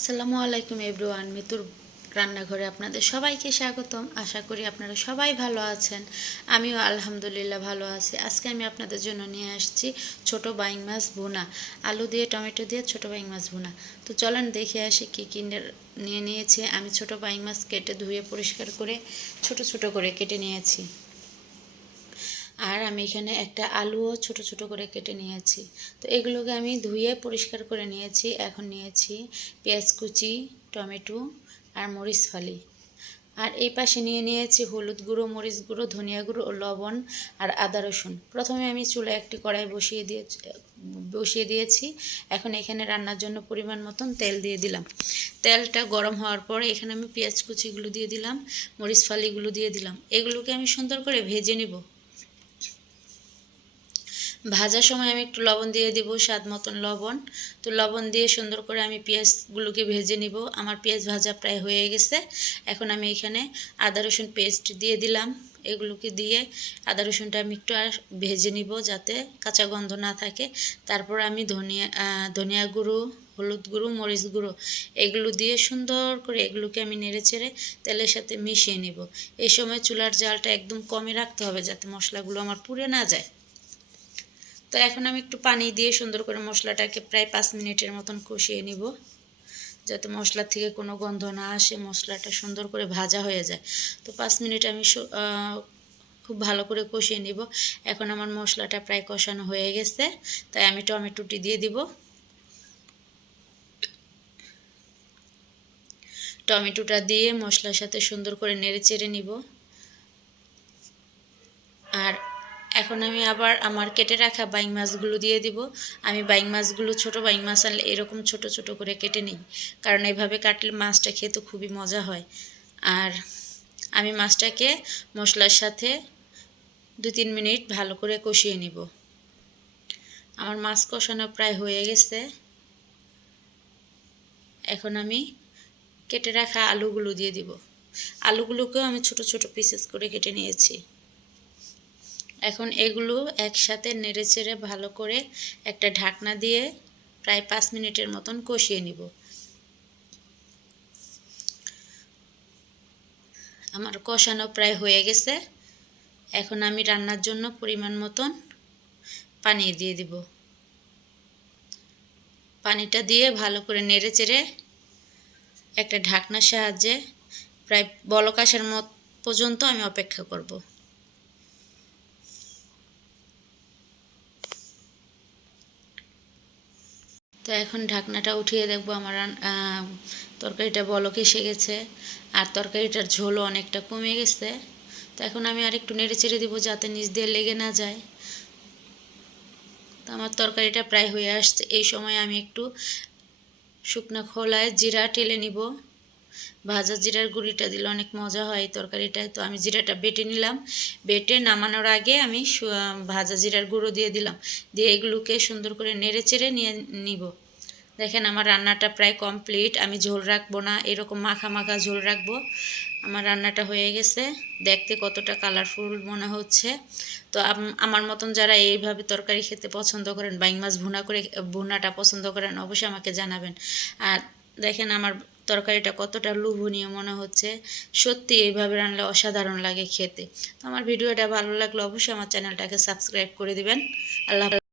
আসসালামু আলাইকুম এভরিওয়ান, মিতুর রান্নাঘরে আপনাদের সবাইকে স্বাগতম। আশা করি আপনারা সবাই ভালো আছেন। আমিও আলহামদুলিল্লাহ ভালো আছি। আজকে আমি আপনাদের জন্য নিয়ে আসছি ছোট বাইং মাছ ভুনা, আলু দিয়ে টমেটো দিয়ে ছোট বাইং মাছ ভুনা। তো চলেন দেখে আসি কী কী নিয়ে নিয়েছি। আমি ছোট বাইং মাছ কেটে ধুয়ে পরিষ্কার করে ছোট ছোট করে কেটে নিয়েছি। আর আমি এখানে একটা আলুও ছোট ছোট করে কেটে নিয়েছি। তো এগুলোকে আমি ধুয়ে পরিষ্কার করে নিয়েছি। এখন নিয়েছি পেঁয়াজ কুচি, টমেটো আর মরিচ ফালি। আর এই পাশে নিয়ে নিয়েছি হলুদ গুঁড়ো, মরিচ গুঁড়ো, ধনিয়া গুঁড়ো ও লবণ আর আদা রসুন। প্রথমে আমি চুলায় একটি কড়াই বসিয়ে দিয়েছি। এখন এখানে রান্নার জন্য পরিমাণ মতন তেল দিয়ে দিলাম। তেলটা গরম হওয়ার পরে এখানে আমি পেঁয়াজ কুচিগুলো দিয়ে দিলাম, মরিচ ফালিগুলো দিয়ে দিলাম। এগুলোকে আমি সুন্দর করে ভেজে নিব। ভাজার সময় আমি একটু লবণ দিয়ে দিব, স্বাদ মতন লবণ। তো লবণ দিয়ে সুন্দর করে আমি পেঁয়াজগুলোকে ভেজে নিব। আমার পেঁয়াজ ভাজা প্রায় হয়ে গেছে। এখন আমি এখানে আদা রসুন পেস্ট দিয়ে দিলাম। এগুলোকে দিয়ে আদা রসুনটা আমি একটু আর ভেজে নিব যাতে কাঁচা গন্ধ না থাকে। তারপর আমি ধনিয়া গুঁড়ো, হলুদ গুঁড়ো, মরিচ গুঁড়ো এগুলো দিয়ে সুন্দর করে এগুলোকে আমি নেড়ে চেড়ে তেলের সাথে মিশিয়ে নিব। এই সময় চুলার জালটা একদম কমে রাখতে হবে যাতে মশলাগুলো আমার পুড়ে না যায়। তো এখন আমি একটু পানি দিয়ে সুন্দর করে মশলাটাকে প্রায় 5 মিনিটের মতন কষিয়ে নিব যাতে মশলা থেকে কোনো গন্ধ না আসে, মশলাটা সুন্দর করে ভাজা হয়ে যায়। তো 5 মিনিট আমি খুব ভালো করে কষিয়ে নিব। এখন আমার মশলাটা প্রায় কষানো হয়ে গেছে, তাই আমি টমেটোটি দিয়ে দিব। টমেটোটা দিয়ে মশলার সাথে সুন্দর করে নেড়ে চেড়ে নিব। আর এখন আমি আবার আমার কেটে রাখা বাইং মাছগুলো দিয়ে দিব। আমি বাইং মাছগুলো ছোট বাইং মাছ আনলে এরকম ছোট ছোট করে কেটে নিই, কারণ এইভাবে কাটলে মাছটা খেতে খুবই মজা হয়। আর আমি মাছটাকে মশলার সাথে 2-3 মিনিট ভালো করে কষিয়ে নিব। আমার মাছ কষানো প্রায় হয়ে গেছে। এখন আমি কেটে রাখা আলুগুলো দিয়ে দিব। আলুগুলোকেও আমি ছোট ছোট পিসেস করে কেটে নিয়েছি। এখন এগুলো একসাথে নেড়েচেড়ে ভালো করে একটা ঢাকনা দিয়ে প্রায় 5 মিনিটের মতন কষিয়ে নিব। আমার কষানো প্রায় হয়ে গেছে। এখন আমি রান্নার জন্য পরিমাণ মতন পানি দিয়ে দিব। পানিটা দিয়ে ভালো করে নেড়েচেড়ে একটা ঢাকনার সাহায্যে প্রায় বলক আসার পর্যন্ত আমি অপেক্ষা করব। তো এখন ঢাকনাটা উঠিয়ে দেখব আমার তরকারিটা বলক এসে গেছে আর তরকারিটার ঝোলও অনেকটা কমে গেছে। তো এখন আমি আর একটু নেড়ে চেড়ে দিব যাতে নিচ দিয়ে লেগে না যায়। তো আমার তরকারিটা প্রায় হয়ে আসছে। এই সময় আমি একটু শুকনো খোলায় জিরা টেলে নিব। ভাজা জিরার গুঁড়িটা দিলে অনেক মজা হয় এই তরকারিটায়। তো আমি জিরাটা বেটে নিলাম। বেটে নামানোর আগে আমি ভাজা জিরার গুঁড়ো দিয়ে দিলাম। দিয়ে এগুলোকে সুন্দর করে নেড়ে চেড়ে নিব। দেখেন আমার রান্নাটা প্রায় কমপ্লিট। আমি ঝোল রাখবো না, এরকম মাখা মাখা ঝোল রাখবো। আমার রান্নাটা হয়ে গেছে। দেখতে কতটা কালারফুল মনে হচ্ছে। তো আমার মতন যারা এইভাবে তরকারি খেতে পছন্দ করেন, বাইং মাছ ভুনাটা পছন্দ করেন, অবশ্যই আমাকে জানাবেন। আর দেখেন আমার তরকারিটা কতটা লোভনীয় মনে হচ্ছে। সত্যি এইভাবে রান্নালে অসাধারণ লাগে খেতে। তো আমার ভিডিওটা ভালো লাগলে অবশ্যই আমার চ্যানেলটাকে সাবস্ক্রাইব করে দিবেন। আল্লাহ।